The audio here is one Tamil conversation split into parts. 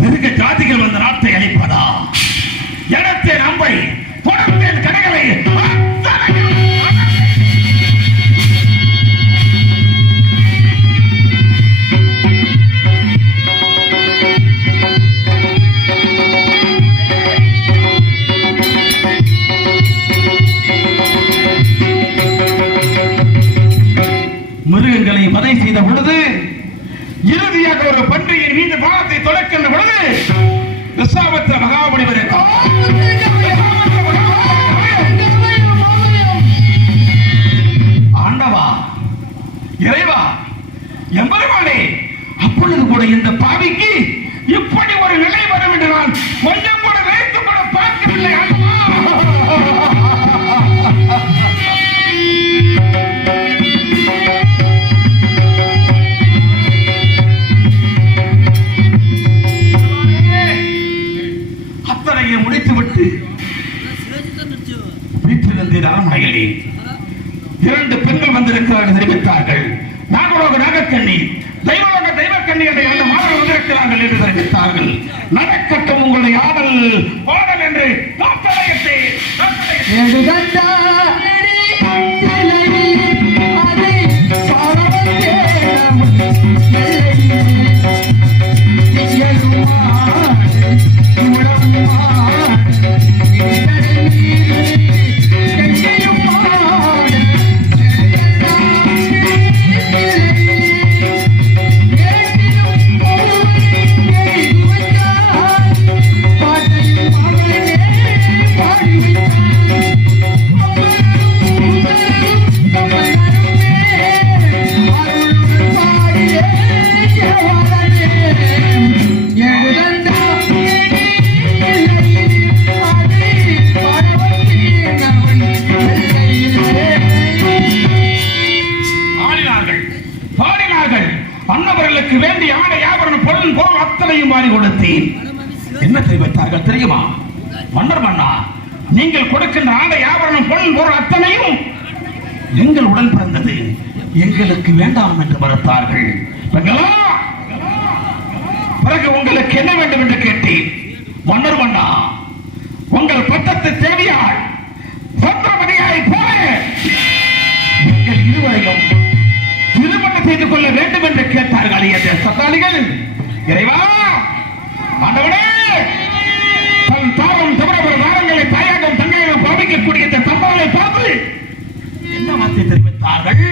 மிருக ஜாதிகள் வந்த நாட்டை அழிப்பதா? இடத்தை நம்பை தொடர்ந்தேன் கடைகளை மிருகங்களை வதை செய்த பொழுது இறுதியாக ஒரு பன்றியின் மீது பாலத்தை தொடக்கின்ற பொழுது விஸ்வாமித்திர மகாமுனிவர் ஆண்டவா, இறைவா, எம்பெருமானே, அப்பொழுது கூட இந்த பாவிக்கு இப்படி ஒரு நிலை வரும் என்று நான் கொஞ்சம் கூட நினைத்து கூட பார்க்கவில்லை. அத்தனையை முடித்துவிட்டு வீட்டில் வந்தேன். அரண்மனையிலே 2 பெண்கள் வந்திருக்கிறார்கள் தெரிவித்தார்கள். நாகலோக நாகக்கண்ணி, தெய்வலோக தெய்வக்கண்ணி என்ற 2 மாதங்கள் வந்திருக்கிறார்கள் என்று தெரிவித்தார்கள். நடக்கட்டும் உங்களுடைய ஆடல் பாடல் என்று அன்னவர்களுக்கு வேண்டிய ஆடை ஆபரண பொருள் போல் அத்தனையும் வாரி கொடுத்தேன். என்ன தெரிவித்தார்கள் தெரியுமா? மன்னர் மன்னா, நீங்கள் கொடுக்கின்ற ஆடை ஆபரணம் பொருள் பொருள் அத்தனையும் எங்கள் உடன் பிறந்தது, எங்களுக்கு வேண்டாம் என்று மறுத்தார்கள். பிறகு உங்களுக்கு என்ன வேண்டும் என்று கேட்டேன். மன்னர் மன்னா, உங்கள் பட்டத்து தேவியால் சந்திரமதியாரை போல எங்கள் இருவரையும் திருமணம் செய்து கொள்ள வேண்டும் என்று கேட்டார்கள். சத்தாளிகள், இறைவா, ஆண்டவனே, தன் தாரம் தவற வாரங்களை தாயாகம் தங்கையாக பாவிக்கக்கூடிய தம்பங்களை பார்த்து என்ன வார்த்தை தெரிவித்தார்கள்?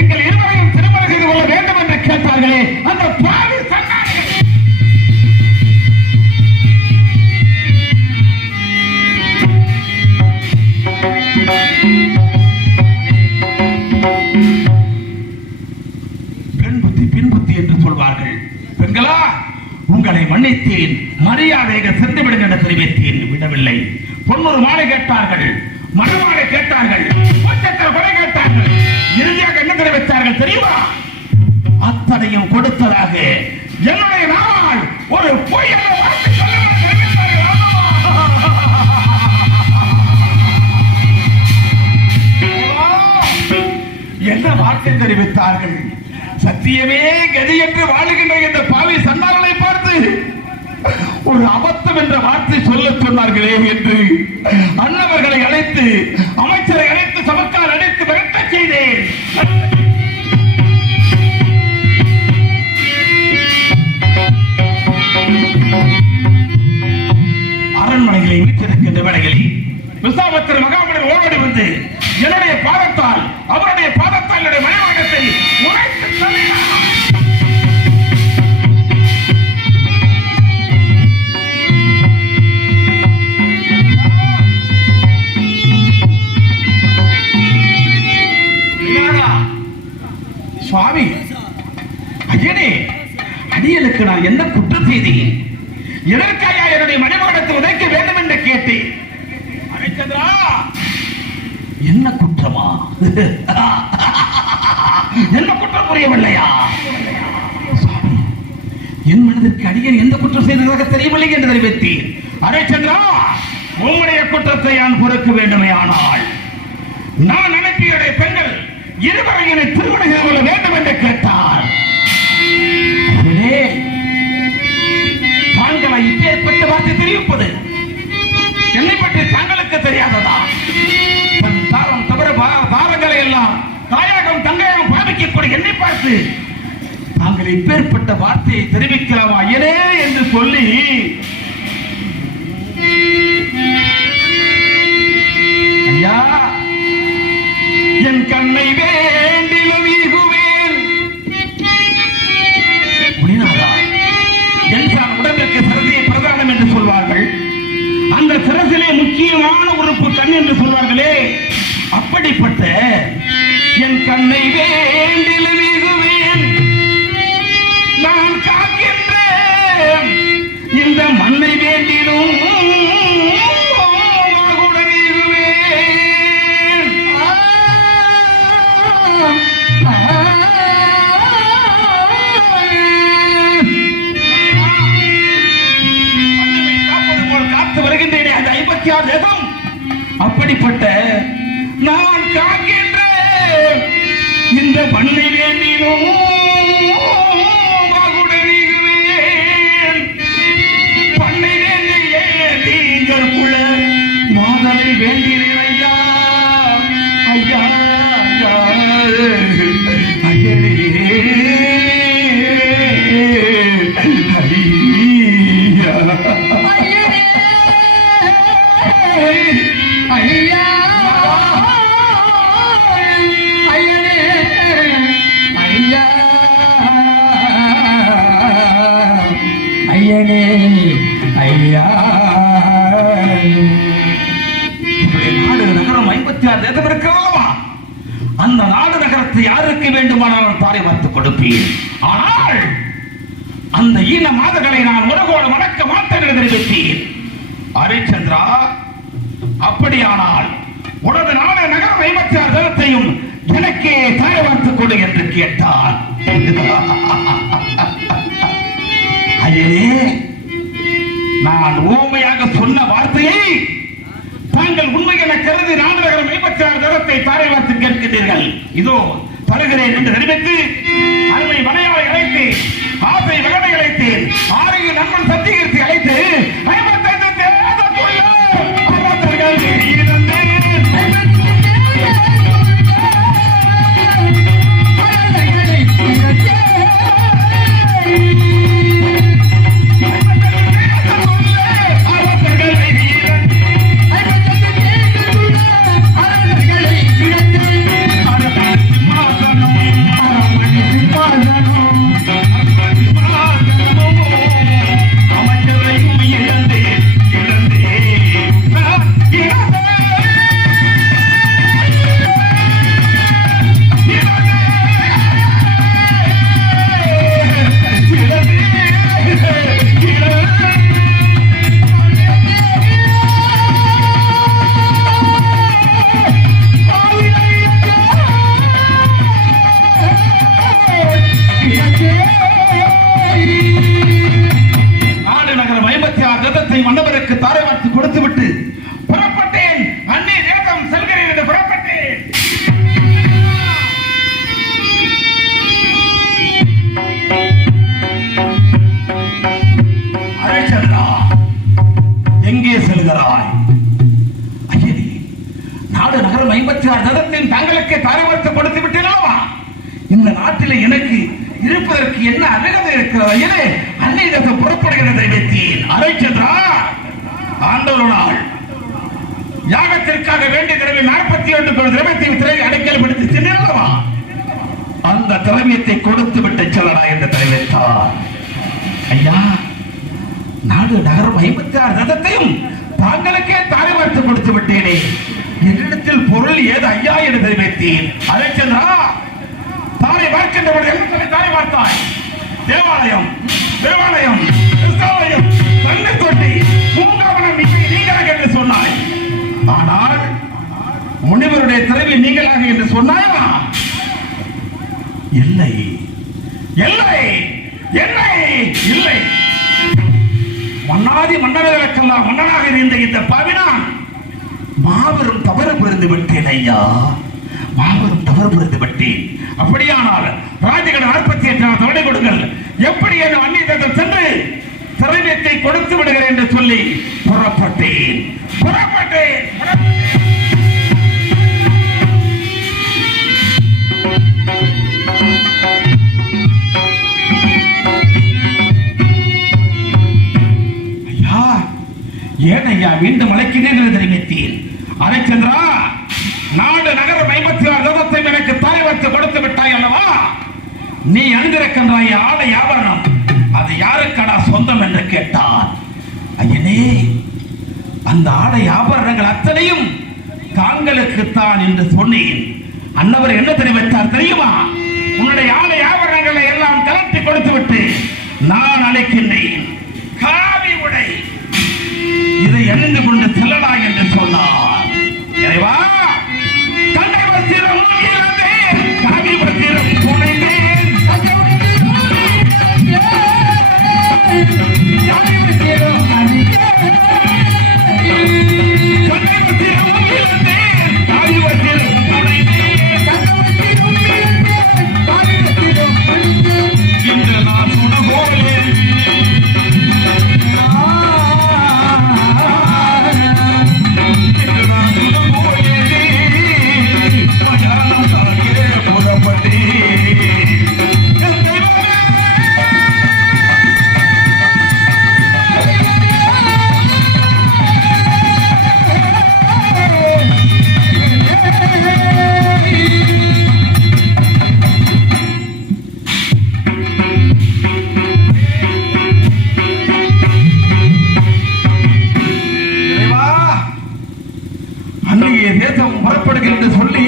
எங்கள் இருவரையும் திருமணம் செய்து கொள்ள வேண்டும் என்று கேட்டார்களே, அந்த பாவி சண்டாளிகள். என்று சொல்வார்கள். பெண்களா, உங்களை மன்னித்தேன், மரியாதையாக சென்று விடுங்கள் என்று தெரிவித்தேன். விடவில்லை. பொன்னொரு மாலை கேட்டார்கள், மணமாலை கேட்டார்கள், கொலை கேட்டார்கள். இறுதியாக என்ன தெரிவித்தார்கள் தெரியுமா? அத்தனையும் கொடுத்ததாக என்னுடைய நாள் ஒரு பொய்யான வார்த்தை என்ன வார்த்தை தெரிவித்தார்கள்? சத்தியமே கதி என்று வாழுகின்ற இந்த பாவி சண்டாளனை பார்த்து ஒரு அபத்தம் என்ற வார்த்தை சொல்ல சொன்னார்களே என்று அன்னவர்களை அழைத்து, அமைச்சரை அழைத்து, சமக்கால் அழைத்து விரட்ட செய்தேன். அரண்மனைகளை வீட்டிருக்கின்ற வேளைகளில் விஸ்வாமித்திர மகாமுனிவர் ஓடி வந்து என்னுடைய பாதத்தால், அவருடைய பாதத்தால் என்னுடைய மயமாகத்தை உரைத்து சுவாமி, ஐயனே, அடியலுக்கு நான் என்ன குற்றம் செய்தேன்? எதற்காக என்னுடைய மணிமகனத்தை உதைக்க வேண்டும் என்று கேட்டேன். அரைச்சந்திரா, என்ன குற்றமா? என்ன குற்றம் புரியவில்லையா? என் மனதிற்கு அடியன் எந்த குற்றம் செய்ததாக தெரியவில்லை என்று தெரிவித்தேன். அரைச்சந்திரா, உம்முடைய குற்றத்தை நான் பொறுக்க வேண்டுமே. ஆனால் நான் அனுப்பிய பெண்கள் இருவரையினை திருமணம் செய்து கொள்ள வேண்டும் என்று கேட்டார். இருப்பது? என்னை பற்றி தாங்களுக்கு தெரியாததா? தன் தாரம் தவிர பாரங்களை எல்லாம் தாயகம் தங்கையகம் பாவிக்கக்கூடிய என்னை பார்த்து தாங்கள் இப்பேற்பட்ட வார்த்தையை தெரிவிக்கலாமா ஐயனே என்று சொல்லி ஐயா என் கண்ணை வேண்டிலும் ஈகுவேன். என்றால் உடம்பிற்கு சிரசியை பிரதானம் என்று சொல்வார்கள். அந்த சிரசிலே முக்கியமான உறுப்பு கண் என்று சொல்வார்களே, அப்படிப்பட்ட என் கண்ணை வேண்டிலும் ஈகுவேன். நான் காக்கின்றேன் இந்த மண்ணை வேண்டிலும் அப்படிப்பட்ட நான் காக்கின்றேன் இந்த மண்ணை வேண்டிலும் பண்ணை வேண்டிய நீங்கள் குல மாதலை வேண்டினேன் ஐயா ஐயா நாடு நகரம் 56 தேசம் இருக்கிறதா? அந்த நாடு நகரத்தை யாருக்கு வேண்டுமானாலும் தாரை பார்த்து கொடுப்பேன். ஆனால் அந்த ஈன மாதர்களை நான் உலகோடு வணக்க மாட்டேன் என்று தெரிவித்தேன். ஹரிச்சந்திரா, அப்படியானால் உனது நாடு நகரம் 56 தேசத்தையும் எனக்கே தாரை பார்த்து கொடு என்று கேட்டான். ஐயனே, நான் ஊமையாக சொன்ன வார்த்தையை தாங்கள் உண்மை என கருதி நாடு நகரம் 56 தேசத்தை தாரை பார்த்து கேட்கின்றீர்கள். இதோ தருகிறேன் என்று தெரிவித்து அருமை மனையாளை அழைத்து ஆசை வகனை அழைத்தேன். ஆரிய நண்பன் சத்தியகீர்த்தி அழைத்து 55 தேசத்துள்ள அவர்கள் மன்னவருக்கு தாரை வார்த்து கொடுத்துவிட்டு புறப்பட்டேன். அன்னை தேசம் செல்கிறேன் என்று புறப்பட்டேன். ஹரிச்சந்திரா, எங்கே செல்கிறாய்? ஐயனே, நாடு நகரம் 56 தேசத்தையும் தங்களுக்கு தாரை வார்த்து கொடுத்து விட்டேனவா? இந்த நாட்டிலே எனக்கு இருப்பதற்கு என்ன அழகதை இருக்கிறது? ஐயனே, அன்னை தேசம் புறப்படுகிறதை வைத்தேன். ஹரிச்சந்திரா, ஆண்டவனால் யாகத்திற்காக வேண்டிய திரவிய 41 திரவியத்தை திரை அடைக்கல் பிடித்து சென்றவா? அந்த திரவியத்தை கொடுத்து விட்டு செல்லடா என்று தெரிவித்தார். ஐயா, நாடு நகரம் 56 தேசத்தையும் தாங்களுக்கே தாரை வார்த்து கொடுத்து விட்டேனே, என்னிடத்தில் பொருள் ஏது ஐயா என்று தெரிவித்தேன். ஹரிச்சந்திரா, தாரை பார்க்கின்றவர்கள் என்ன தாரை பார்த்தாய்? தேவாலயம், தேவாலயம், கிறிஸ்தவாலயம், தண்ணி தொட்டி, பூங்காவனம் நீங்களாக என்று சொன்னாய். ஆனால் முனிவருடைய திரவி நீங்களாக என்று சொன்னாயா? இல்லை, இல்லை, இல்லை, இல்லை. மன்னாதி மன்னர்களுக்கெல்லாம் மன்னனாக இருந்த இந்த பாவினான் மாபெரும் தவறு புரிந்து விட்டேன் ஐயா, மாபெரும் தவறு புரிந்து விட்டேன். அப்படியானால் ராஜகட 48 தொடை கொடுங்கள். எப்படி அந்நிய தேசம் சென்று திரவியத்தை கொடுத்து விடுகிறேன் என்று என்று சொல்லி புறப்பட்டேன். ஐயா, ஏன் ஐயா மீண்டும் அழைக்கிறேன் என்று தெரிவித்தேன். அரைச்சந்திரா, நாடு நகரம் 56 ரதத்தை எனக்கு தாய் வைத்து கொடுத்து விட்டாய் அல்லவா? நீ அணிந்திருக்கின்றாய் ஆடை ஆபரணம், அது யாருக்கடா சொந்தம் என்று கேட்டார். ஐயனே, அந்த ஆடை ஆபரணங்கள் அத்தனையும் தாங்களுக்குத்தான் என்று சொன்னேன். அன்னவர் என்ன தெரிவித்தார் தெரியுமா? உன்னுடைய ஆடை ஆபரணங்களை எல்லாம் கலட்டி கொடுத்து விட்டு நான் அழைக்கின்றேன். காவி உடை, இதை அணிந்து கொண்டு செல்லடா என்று சொன்னார். இறைவா, தந்தை வஸ்திரம் இழந்தேன், காவி வஸ்திரம் புனைந்தேன். இன்று நான் சுடுகோலே தேசம் புறப்படுகிறது சொல்லி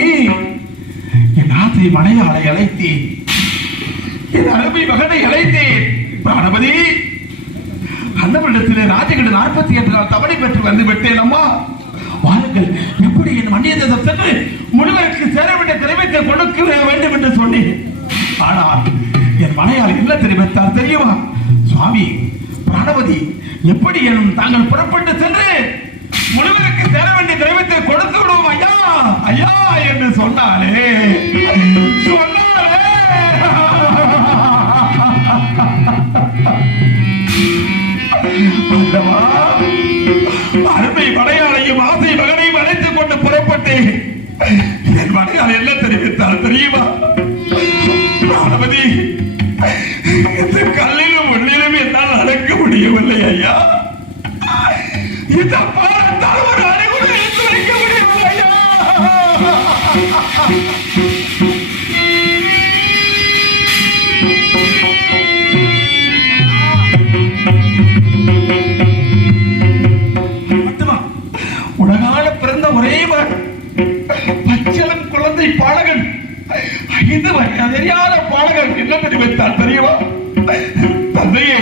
என் ஆசை மனையாளை அழைத்தேன், என் அருமை மகனை அழைத்தேன். பிராணபதி, அண்ணவரிடத்தில் ராஜகிட 48 நாள் தவணை பெற்று வந்து விட்டேன். அம்மா, வாருங்கள், எப்படி என் மண்டிய தேசம் சென்று முனிவருக்கு சேர வேண்டிய தெரிவிக்க கொடுக்க வேண்டும் என்று சொன்னேன். ஆனால் என் மனையாளை என்ன தெரிவித்தார் தெரியுமா? சுவாமி பிராணபதி, எப்படி எனும் தாங்கள் புறப்பட்டு சென்று முனிவருக்கு சேர வேண்டிய திரவியத்தை கொடுத்து விடுவோம் ஐயா ஐயா என்று சொன்னாலே. அருமை மலையாளையும் ஆசை மகனையும் அழைத்துக் கொண்டு புறப்பட்டேன். என் மலையாள் என்ன தெரிவித்தால் தெரியுமா? கணபதி, இந்த கல்லிலும் உள்ளிலும் என்னால் நடக்க முடியவில்லை ஐயா. இந்த பாரத்தால் ஒரு அடிகுறை எடுத்து வைக்க முடியவில்லை ஐயா. மட்டுமா, உலகால பிறந்த ஒரே மகன், பச்சளம் குழந்தை பாலகன், 5 வயது தெரியாத பாலகன் என்ன தெரிவித்தார் தெரியுமா? தந்தையே,